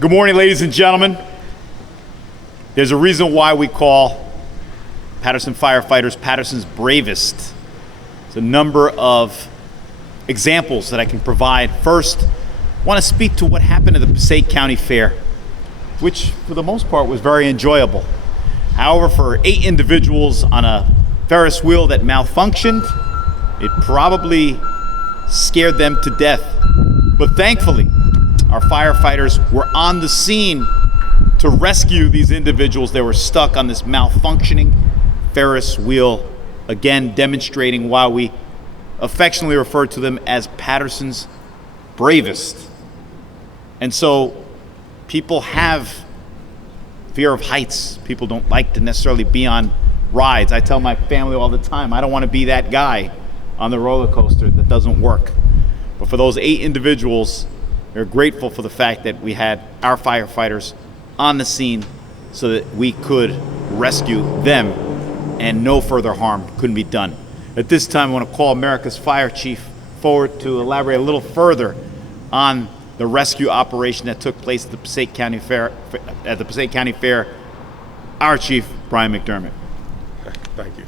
Good morning, ladies and gentlemen. There's a reason why we call Paterson firefighters Paterson's bravest. There's a number of examples that I can provide. First, I want to speak to what happened at the Passaic County Fair, which for the most part was very enjoyable. However, for 8 individuals on a Ferris wheel that malfunctioned, it probably scared them to death. But thankfully, our firefighters were on the scene to rescue these individuals that were stuck on this malfunctioning Ferris wheel, again demonstrating why we affectionately refer to them as Paterson's bravest. And so people have fear of heights. People don't like to necessarily be on rides. I tell my family all the time, I don't want to be that guy on the roller coaster that doesn't work. But for those 8 individuals, we're grateful for the fact that we had our firefighters on the scene so that we could rescue them and no further harm couldn't be done. At this time, I want to call America's Fire Chief forward to elaborate a little further on the rescue operation that took place at the Passaic County Fair. Our Chief, Brian McDermott. Thank you.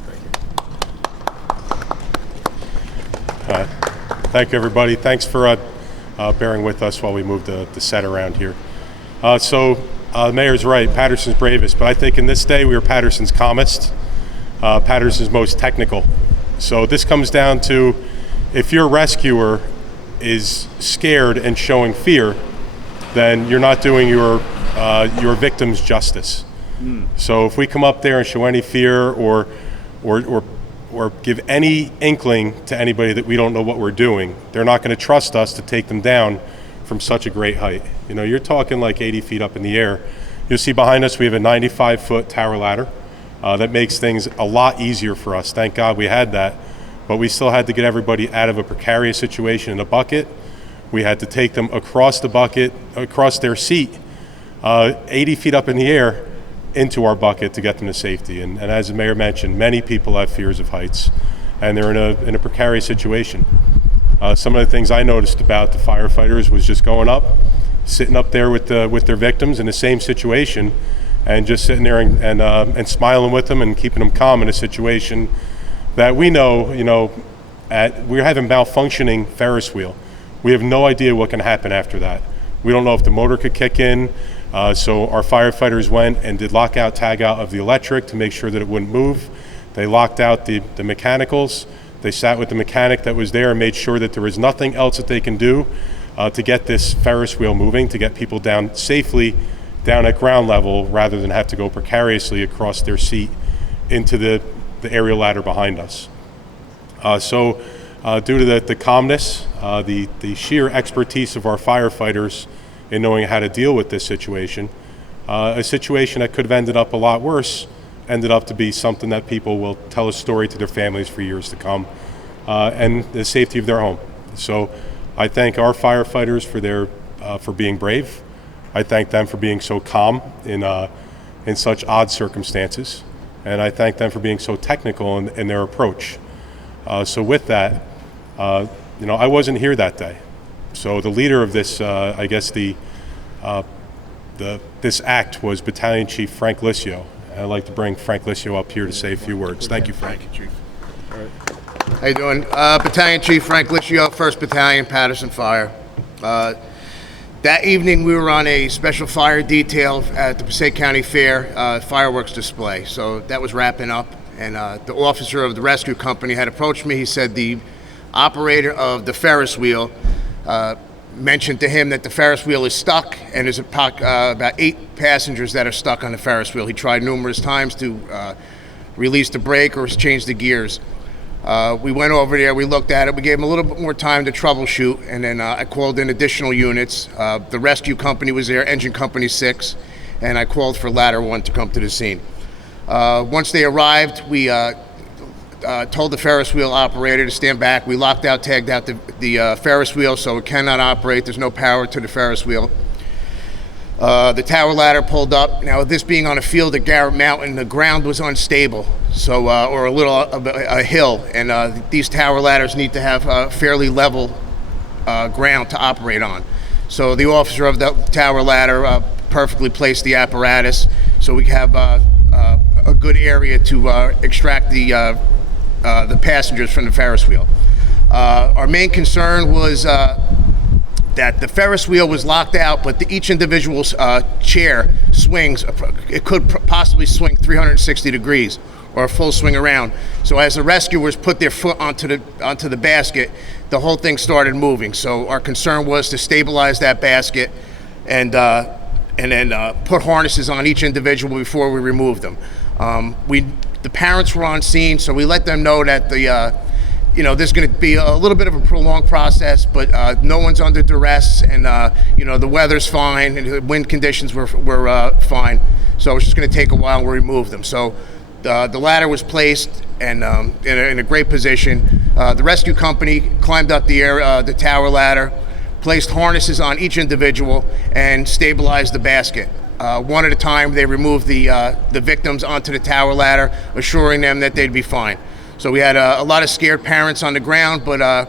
Thank you, everybody. Thanks for bearing with us while we move the set around here. The mayor's right, Paterson's bravest, but I think in this day we are Paterson's calmest, Paterson's most technical. So this comes down to, if your rescuer is scared and showing fear, then you're not doing your victims justice. So if we come up there and show any fear or give any inkling to anybody that we don't know what we're doing, they're not going to trust us to take them down from such a great height. You know, you're talking like 80 feet up in the air. You'll see behind us we have a 95-foot tower ladder. That makes things a lot easier for us. Thank God we had that. But we still had to get everybody out of a precarious situation in a bucket. We had to take them across the bucket, across their seat, 80 feet up in the air, into our bucket to get them to safety. And as the mayor mentioned, many people have fears of heights, and they're in a precarious situation. Some of the things I noticed about the firefighters was just going up, sitting up there with their victims in the same situation, and just sitting there and smiling with them and keeping them calm in a situation that we know, we're having malfunctioning Ferris wheel. We have no idea what can happen after that. We don't know if the motor could kick in. So our firefighters went and did lockout, tagout of the electric to make sure that it wouldn't move. They locked out the mechanicals. They sat with the mechanic that was there and made sure that there was nothing else that they can do to get this Ferris wheel moving, to get people down safely, down at ground level, rather than have to go precariously across their seat into the aerial ladder behind us. Due to the calmness, the sheer expertise of our firefighters in knowing how to deal with this situation, a situation that could have ended up a lot worse ended up to be something that people will tell a story to their families for years to come, and the safety of their home. So I thank our firefighters for being brave. I thank them for being so calm in such odd circumstances, and I thank them for being so technical in their approach. So with that, I wasn't here that day. So the leader of this, this act was Battalion Chief Frank Liscio. I'd like to bring Frank Liscio up here to say a few words. Thank you, Frank. Thank you, Chief. All right. How you doing? Battalion Chief Frank Liscio, 1st Battalion, Paterson Fire. That evening we were on a special fire detail at the Passaic County Fair fireworks display. So that was wrapping up, and the officer of the rescue company had approached me. He said the operator of the Ferris wheel mentioned to him that the Ferris wheel is stuck, and there's about 8 passengers that are stuck on the Ferris wheel. He tried numerous times to release the brake or change the gears. We went over there, we looked at it, we gave him a little bit more time to troubleshoot, and then I called in additional units. The rescue company was there, engine company 6, and I called for ladder 1 to come to the scene. Once they arrived, we told the Ferris wheel operator to stand back. We locked out, tagged out the Ferris wheel so it cannot operate. There's no power to the Ferris wheel. The tower ladder pulled up. Now, this being on a field at Garrett Mountain, the ground was unstable, so or a hill, and these tower ladders need to have fairly level ground to operate on. So the officer of the tower ladder perfectly placed the apparatus so we have a good area to extract the passengers from the Ferris wheel. Our main concern was that the Ferris wheel was locked out, but each individual chair swings, it could possibly swing 360 degrees or a full swing around. So as the rescuers put their foot onto the basket, the whole thing started moving. So our concern was to stabilize that basket and then put harnesses on each individual before we removed them. The parents were on scene, so we let them know that there's going to be a little bit of a prolonged process, but no one's under duress, and the weather's fine, and the wind conditions were fine. So it's just going to take a while and we remove them. So the ladder was placed and in a great position. The rescue company climbed up the tower ladder, placed harnesses on each individual, and stabilized the basket. One at a time, they removed the victims onto the tower ladder, assuring them that they'd be fine. So we had a lot of scared parents on the ground, but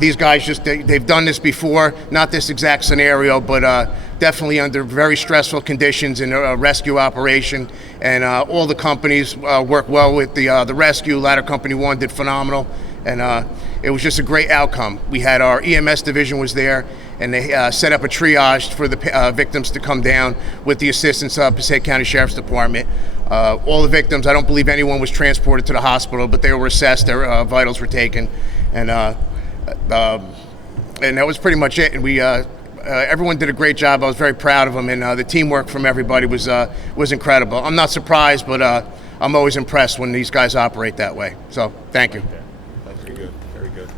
these guys they've done this before, not this exact scenario, but definitely under very stressful conditions in a rescue operation. And all the companies worked well with the rescue. Ladder Company 1 did phenomenal, and it was just a great outcome. We had our EMS division was there, and they set up a triage for the victims to come down with the assistance of Passaic County Sheriff's Department. All the victims, I don't believe anyone was transported to the hospital, but they were assessed, their vitals were taken, and that was pretty much it. And we everyone did a great job. I was very proud of them, and the teamwork from everybody was incredible. I'm not surprised, but I'm always impressed when these guys operate that way. So thank you. Very good, very good.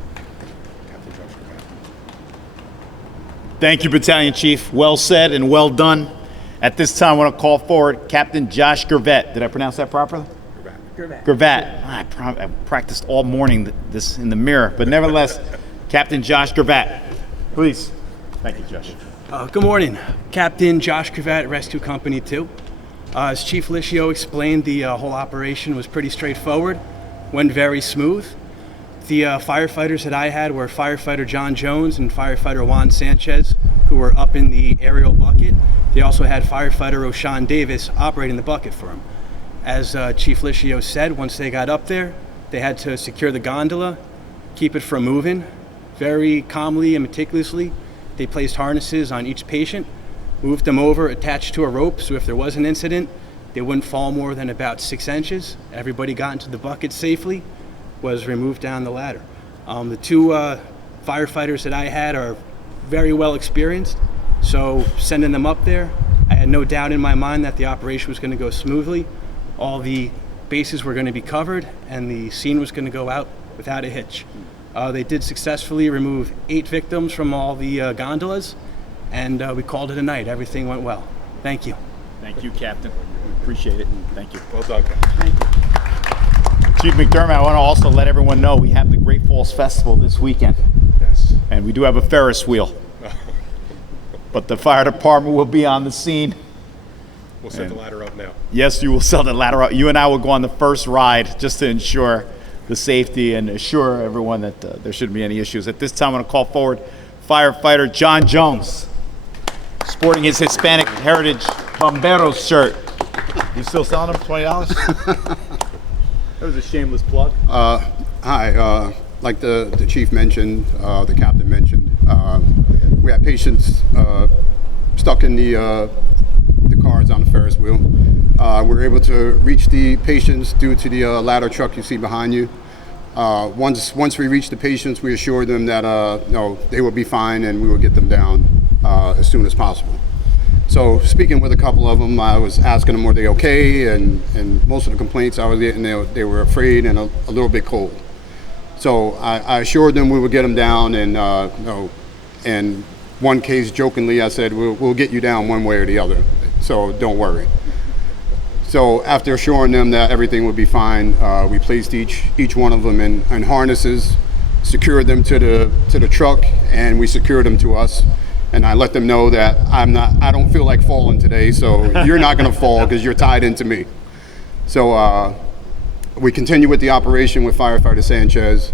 Thank you, Battalion Chief. Well said and well done. At this time, I want to call forward Captain Josh Gervette. Did I pronounce that properly? Gervette. I practiced all morning this in the mirror, but nevertheless, Captain Josh Gervette, please. Thank you, Josh. Good morning. Captain Josh Gervette, Rescue Company 2. As Chief Licio explained, the whole operation was pretty straightforward, went very smooth. The firefighters that I had were Firefighter John Jones and Firefighter Juan Sanchez, who were up in the aerial bucket. They also had Firefighter O'Shawn Davis operating the bucket for them. As Chief Licio said, once they got up there, they had to secure the gondola, keep it from moving. Very calmly and meticulously, they placed harnesses on each patient, moved them over attached to a rope, so if there was an incident, they wouldn't fall more than about 6 inches. Everybody got into the bucket safely, was removed down the ladder. The two firefighters that I had are very well experienced, so sending them up there, I had no doubt in my mind that the operation was going to go smoothly. All the bases were going to be covered, and the scene was going to go out without a hitch. They did successfully remove 8 victims from all the gondolas, and we called it a night. Everything went well. Thank you. Thank you, Captain. Appreciate it. Thank you. Well done, Captain. Thank you. Chief McDermott, I want to also let everyone know we have the Great Falls Festival this weekend. Yes. And we do have a Ferris wheel. But the fire department will be on the scene. We'll set the ladder up now. Yes, you will sell the ladder up. You and I will go on the first ride just to ensure the safety and assure everyone that there shouldn't be any issues. At this time, I'm going to call forward Firefighter John Jones, sporting his Hispanic Heritage Bomberos shirt. You still selling them? $20? That was a shameless plug. Hi, like the chief mentioned, the captain mentioned, we had patients stuck in the cars on the Ferris wheel. We were able to reach the patients due to the ladder truck you see behind you. Once we reached the patients, we assured them that they would be fine and we would get them down as soon as possible. So speaking with a couple of them, I was asking them were they okay, and most of the complaints I was getting, they were afraid and a little bit cold. So I assured them we would get them down, and one case jokingly I said we'll get you down one way or the other, so don't worry. So after assuring them that everything would be fine, we placed each one of them in harnesses, secured them to the truck, and we secured them to us. And I let them know that I don't feel like falling today, so you're not going to fall because you're tied into me. So we continue with the operation with Firefighter Sanchez.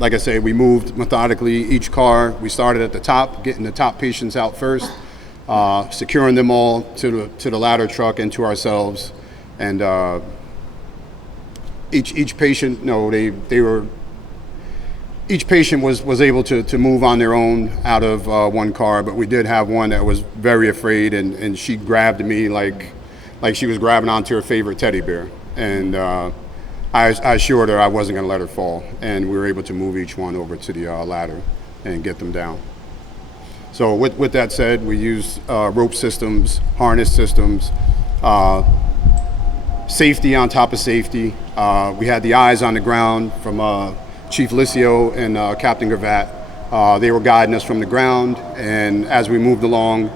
Like I say, we moved methodically each car. We started at the top, getting the top patients out first, securing them all to the ladder truck and to ourselves. And each patient, each patient was able to move on their own out of one car, but we did have one that was very afraid, and she grabbed me like she was grabbing onto her favorite teddy bear. And I assured her I wasn't going to let her fall, and we were able to move each one over to the ladder and get them down. So with that said, we used rope systems, harness systems, safety on top of safety. We had the eyes on the ground from Chief Licio and Captain Gravatt. They were guiding us from the ground, and as we moved along,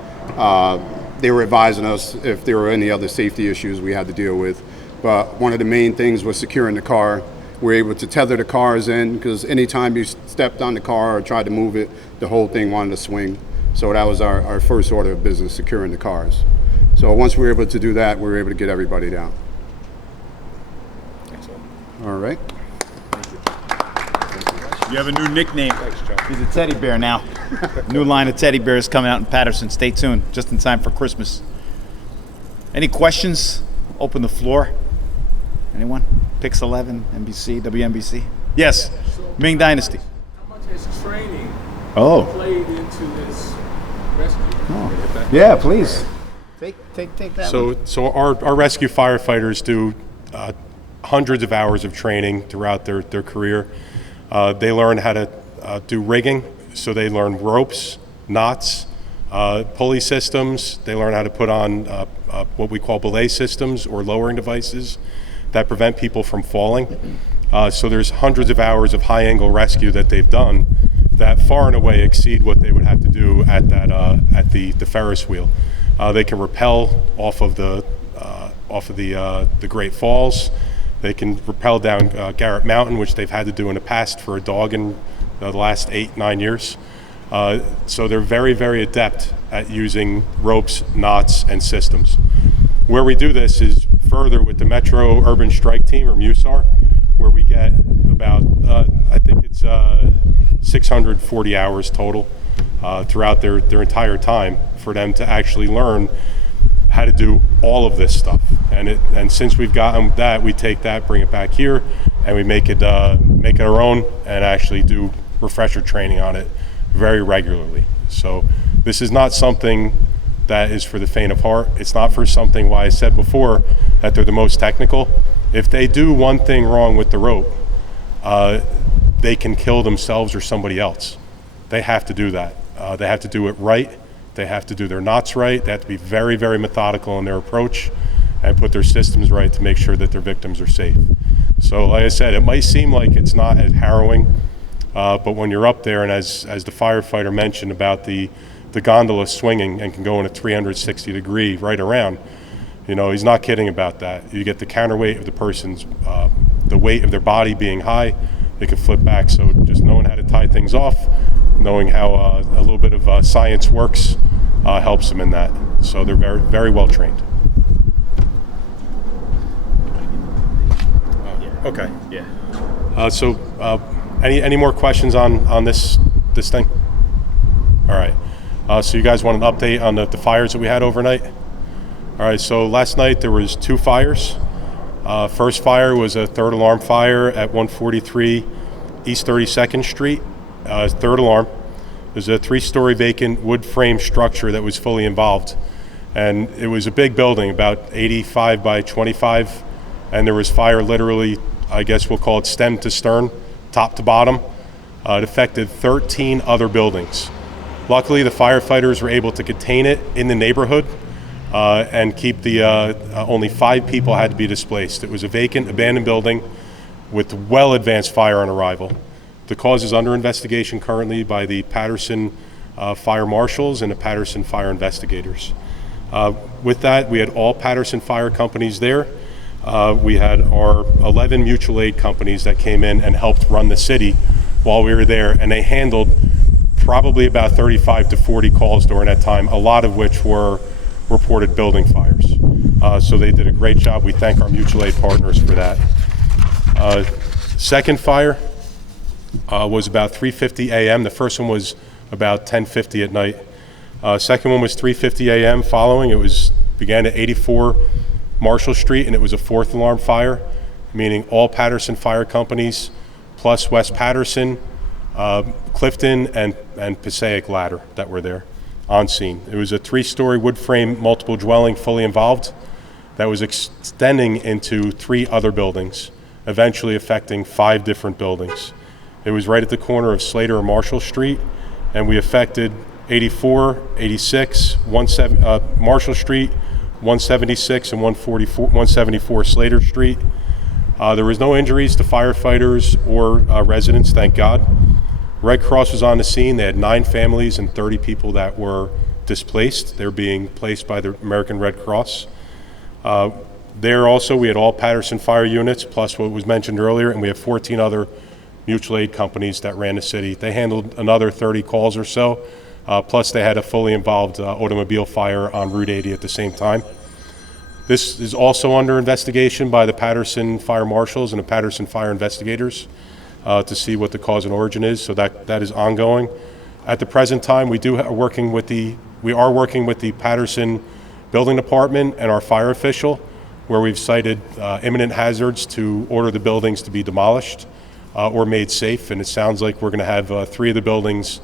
they were advising us if there were any other safety issues we had to deal with. But one of the main things was securing the car. We were able to tether the cars in, because anytime you stepped on the car or tried to move it, the whole thing wanted to swing. So that was our first order of business, securing the cars. So once we were able to do that, we were able to get everybody down. All right. You have a new nickname. He's a teddy bear now. New line of teddy bears coming out in Paterson. Stay tuned, just in time for Christmas. Any questions? Open the floor. Anyone? Pix 11, NBC, WNBC? Yes, Ming Dynasty. How much has training played into this rescue? Yeah, please. Take that one. So our rescue firefighters do hundreds of hours of training throughout their career. They learn how to do rigging, so they learn ropes, knots, pulley systems. They learn how to put on what we call belay systems, or lowering devices that prevent people from falling. So there's hundreds of hours of high-angle rescue that they've done that far and away exceed what they would have to do at the Ferris wheel. They can rappel off of the Great Falls. They can rappel down Garrett Mountain, which they've had to do in the past for a dog in the last 8-9 years. So they're very, very adept at using ropes, knots, and systems. Where we do this is further with the Metro Urban Strike Team, or MUSAR, where we get about, I think it's 640 hours total throughout their entire time for them to actually learn how to do all of this stuff. And since we've gotten that, we take that, bring it back here, and we make it our own, and actually do refresher training on it very regularly. So this is not something that is for the faint of heart. It's not for something, why I said before that they're the most technical. If they do one thing wrong with the rope, they can kill themselves or somebody else. They have to do that. They have to do it right. They have to do their knots right. They have to be very, very methodical in their approach and put their systems right to make sure that their victims are safe. So like I said, it might seem like it's not as harrowing, but when you're up there, and as the firefighter mentioned about the gondola swinging and can go in a 360-degree right around, he's not kidding about that. You get the counterweight of the person's, the weight of their body being high, they can flip back. So just knowing how to tie things off, knowing how a little bit of science works helps them in that. So they're very, very well trained. Okay. Yeah. So any more questions on this thing? All right. So you guys want an update on the fires that we had overnight? All right. So last night there was 2 fires. First fire was a third alarm fire at 143 East 32nd Street. Third alarm. There's a 3-story vacant wood frame structure that was fully involved. And it was a big building, about 85 by 25. And there was fire literally, I guess we'll call it stem to stern, top to bottom. It affected 13 other buildings. Luckily, the firefighters were able to contain it in the neighborhood and keep the, only 5 people had to be displaced. It was a vacant, abandoned building with well advanced fire on arrival. The cause is under investigation currently by the Paterson fire marshals and the Paterson fire investigators. With that, we had all Paterson fire companies there. We had our 11 mutual aid companies that came in and helped run the city while we were there, and they handled probably about 35 to 40 calls during that time, a lot of which were reported building fires. So they did a great job. We thank our mutual aid partners for that. Second fire was about 3:50 a.m. The first one was about 10:50 at night. Second one was 3:50 a.m. Following, began at 84 Marshall Street, and it was a fourth alarm fire, meaning all Paterson fire companies, plus West Paterson, Clifton, and Passaic Ladder that were there on scene. It was a 3-story wood frame multiple dwelling fully involved that was extending into 3 other buildings, eventually affecting 5 different buildings. It was right at the corner of Slater and Marshall Street, and we affected 84, 86, Marshall Street, 176, and 174 Slater Street. There was no injuries to firefighters or residents, thank God. Red Cross was on the scene. They had 9 families and 30 people that were displaced. They're being placed by the American Red Cross. There also, we had all Paterson fire units, plus what was mentioned earlier, and we have 14 other mutual aid companies that ran the city. They handled another 30 calls or so, plus they had a fully involved automobile fire on Route 80 at the same time. This is also under investigation by the Paterson Fire Marshals and the Paterson Fire Investigators to see what the cause and origin is, so that is ongoing. At the present time, we are working with the Paterson Building Department and our fire official, where we've cited imminent hazards to order the buildings to be demolished or made safe, and it sounds like we're going to have 3 of the buildings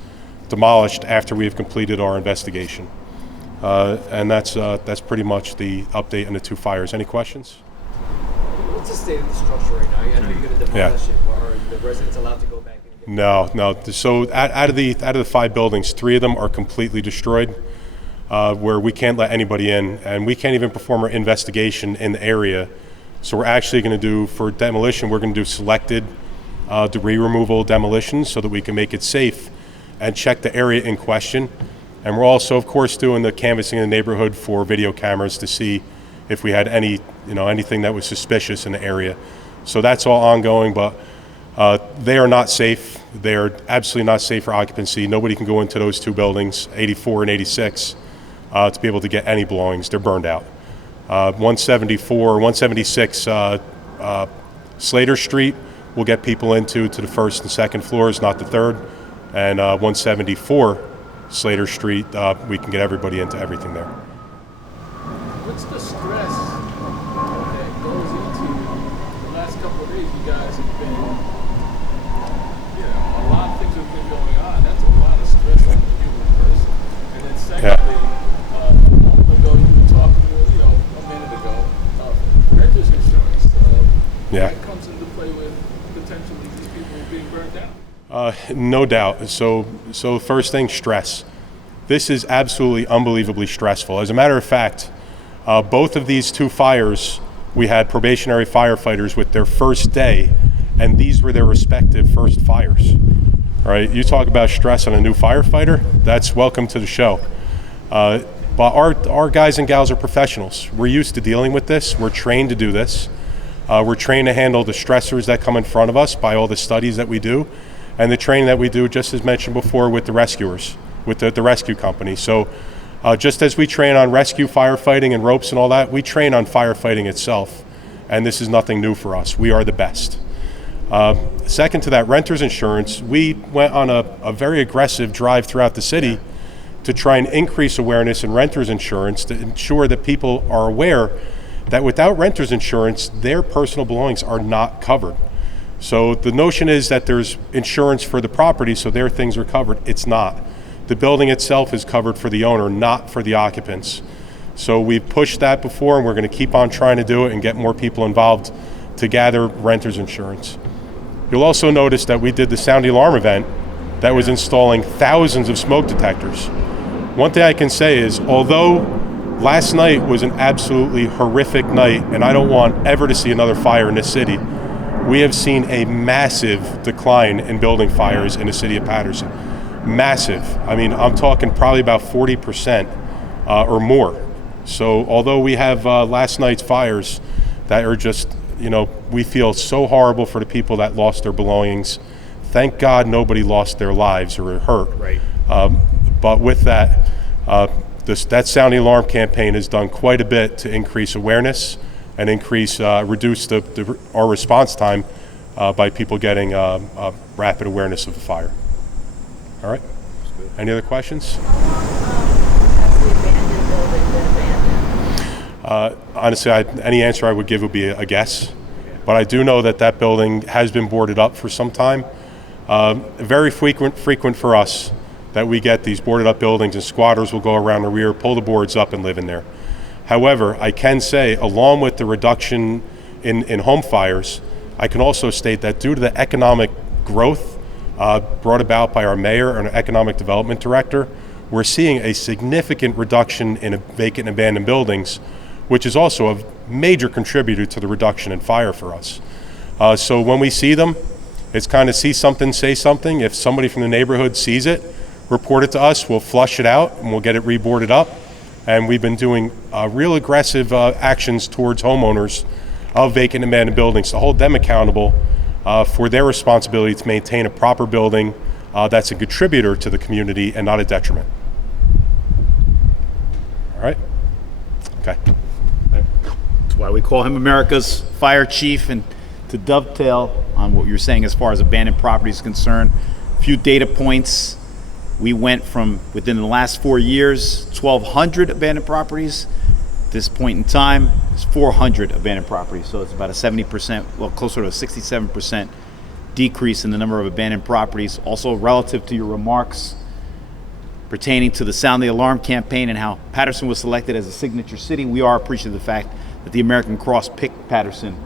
demolished after we have completed our investigation. And that's pretty much the update on the 2 fires. Any questions? What's the state of the structure right now? I know you're going to demolish it, but are the residents allowed to go back in? No. So out of the 5 buildings, 3 of them are completely destroyed, where we can't let anybody in, and we can't even perform our investigation in the area. So we're actually going to do, for demolition, we're going to do selected debris removal demolitions so that we can make it safe and check the area in question. And we're also, of course, doing the canvassing in the neighborhood for video cameras to see if we had anything that was suspicious in the area. So that's all ongoing, but they are not safe. They are absolutely not safe for occupancy. Nobody can go into those 2 buildings, 84 and 86, to be able to get any belongings. They're burned out. 176 Slater Street will get people into the 1st and 2nd floors, not the 3rd. And 174 Slater Street, we can get everybody into everything there. What's the stress that goes into the last couple of days? You guys have been, a lot of things have been going on. That's a lot of stress on the human person. And then secondly, a moment ago you were talking, a minute ago, renter's insurance. That comes into play with potentially these people being burned down. No doubt. So first thing, stress. This is absolutely unbelievably stressful. As a matter of fact, both of these 2 fires, we had probationary firefighters with their first day, and these were their respective first fires. All right, you talk about stress on a new firefighter, that's welcome to the show. But our guys and gals are professionals. We're used to dealing with this. We're trained to do this. We're trained to handle the stressors that come in front of us by all the studies that we do, and the training that we do, just as mentioned before, with the rescuers, with the rescue company. So just as we train on rescue firefighting and ropes and all that, we train on firefighting itself. And this is nothing new for us. We are the best. Second to that, renter's insurance, we went on a very aggressive drive throughout the city to try and increase awareness in renter's insurance to ensure that people are aware that without renter's insurance, their personal belongings are not covered. So the notion is that there's insurance for the property, so their things are covered. It's not. The building itself is covered for the owner, not for the occupants. So we've pushed that before, and we're going to keep on trying to do it and get more people involved to gather renter's insurance. You'll also notice that we did the sound alarm event that was installing thousands of smoke detectors. One thing I can say is, although last night was an absolutely horrific night, and I don't want ever to see another fire in this city, we have seen a massive decline in building fires in the city of Paterson. Massive. I mean, I'm talking probably about 40% or more. So although we have last night's fires that are just, we feel so horrible for the people that lost their belongings. Thank God nobody lost their lives or were hurt. Right. But with that, that sounding alarm campaign has done quite a bit to increase awareness and reduce our response time by people getting rapid awareness of the fire. All right. Any other questions? Has the abandoned building been abandoned? Honestly, any answer I would give would be a guess. But I do know that that building has been boarded up for some time. Very frequent for us that we get these boarded up buildings and squatters will go around the rear, pull the boards up and live in there. However, I can say, along with the reduction in home fires, I can also state that due to the economic growth brought about by our mayor and our economic development director, we're seeing a significant reduction in vacant and abandoned buildings, which is also a major contributor to the reduction in fire for us. So when we see them, it's kind of see something, say something. If somebody from the neighborhood sees it, report it to us, we'll flush it out and we'll get it reboarded up. And we've been doing real aggressive actions towards homeowners of vacant and abandoned buildings to hold them accountable for their responsibility to maintain a proper building that's a contributor to the community and not a detriment. All right? Okay. That's why we call him America's Fire Chief. And to dovetail on what you're saying as far as abandoned property is concerned, a few data points. We went from, within the last 4 years, 1,200 abandoned properties. At this point in time, it's 400 abandoned properties. So it's about a 70%, well, closer to a 67% decrease in the number of abandoned properties. Also, relative to your remarks pertaining to the Sound the Alarm campaign and how Paterson was selected as a signature city, we are appreciative of the fact that the American Cross picked Paterson,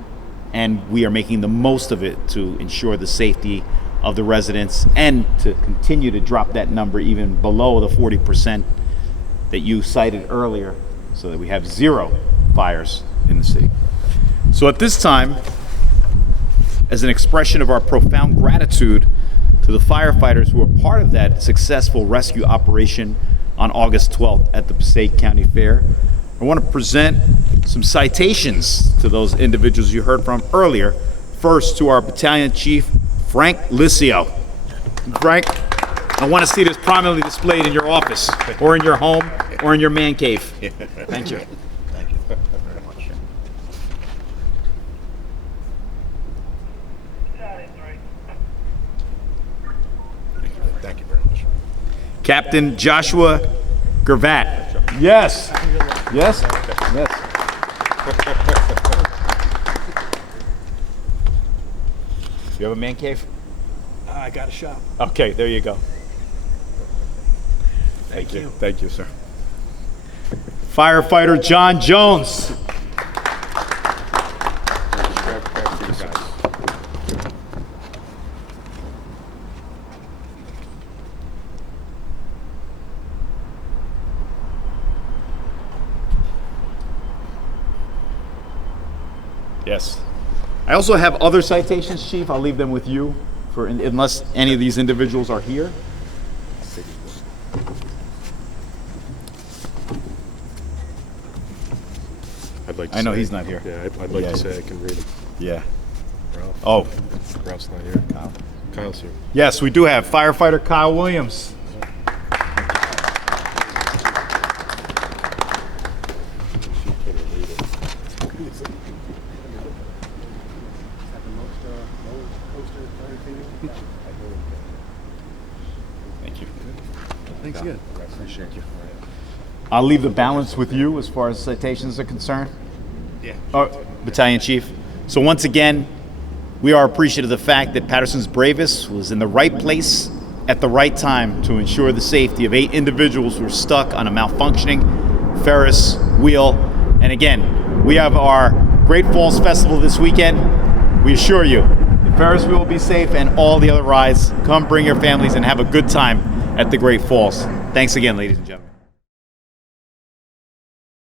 and we are making the most of it to ensure the safety of the residents and to continue to drop that number even below the 40% that you cited earlier, so that we have 0 fires in the city. So at this time, as an expression of our profound gratitude to the firefighters who were part of that successful rescue operation on August 12th at the Passaic County Fair, I want to present some citations to those individuals you heard from earlier. First, to our Battalion Chief, Frank Licio. Frank, I want to see this prominently displayed in your office, or in your home, or in your man cave. Thank you. Thank you very much. Thank you very much. Captain Joshua Gervat. Yes. Yes. Yes. You have a man cave? I got a shop. Okay, there you go. Thank you. Thank you, sir. Firefighter John Jones. Yes. I also have other citations, Chief. I'll leave them with you for unless any of these individuals are here. I'd like to I know say- he's not here. Yeah, I'd like Yeah. to say I can read them. Yeah. Ralph. Oh, Ralph's not here. Kyle's here. yes, we do have firefighter Kyle Williams. Thank you. Thanks again. I appreciate you. I'll leave the balance with you as far as citations are concerned. Yeah. Battalion Chief. So once again, we are appreciative of the fact that Paterson's Bravest was in the right place at the right time to ensure the safety of 8 individuals who were stuck on a malfunctioning Ferris wheel. And again, we have our Great Falls Festival this weekend. We assure you, the Ferris wheel will be safe and all the other rides. Come bring your families and have a good time at the Great Falls. Thanks again, ladies and gentlemen.